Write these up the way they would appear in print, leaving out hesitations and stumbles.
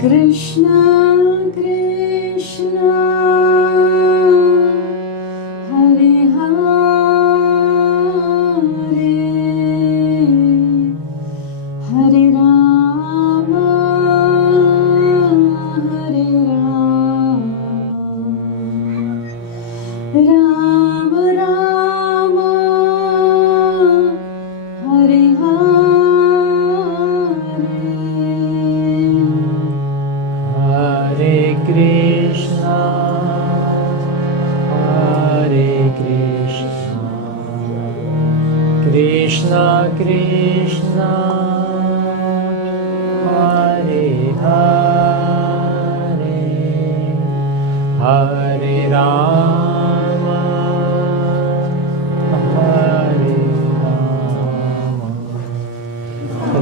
Krishna Krishna Hare Hare Hare Rama Hare Rama Rama Rama Hare Hare Krishna Krishna Krishna Hare Hare Hare Rama Hare Rama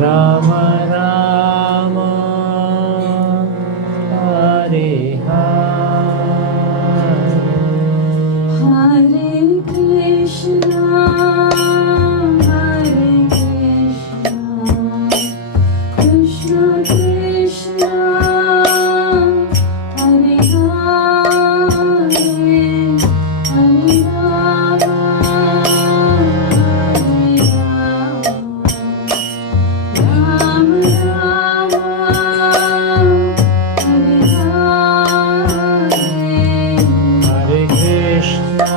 Rama Rama Hare Hare Krishna Krishna Krishna Hare Hare Hare Rama Rama Rama Hare Hare Krishna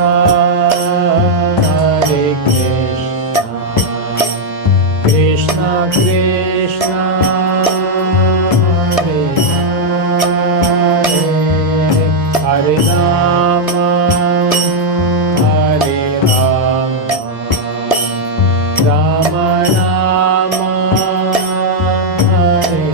Krishna Krishna Hare Hare Hare Rama Hare Rama Rama Rama Hare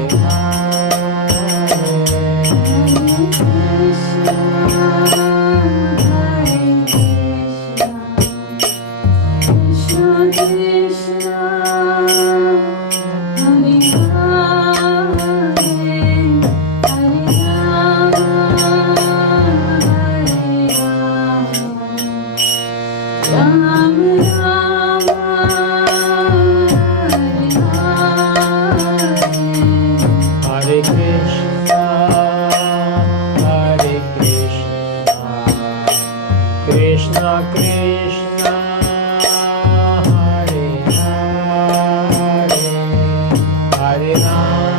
Hare Krishna Krishna Krishna Hare Hare Hare Rama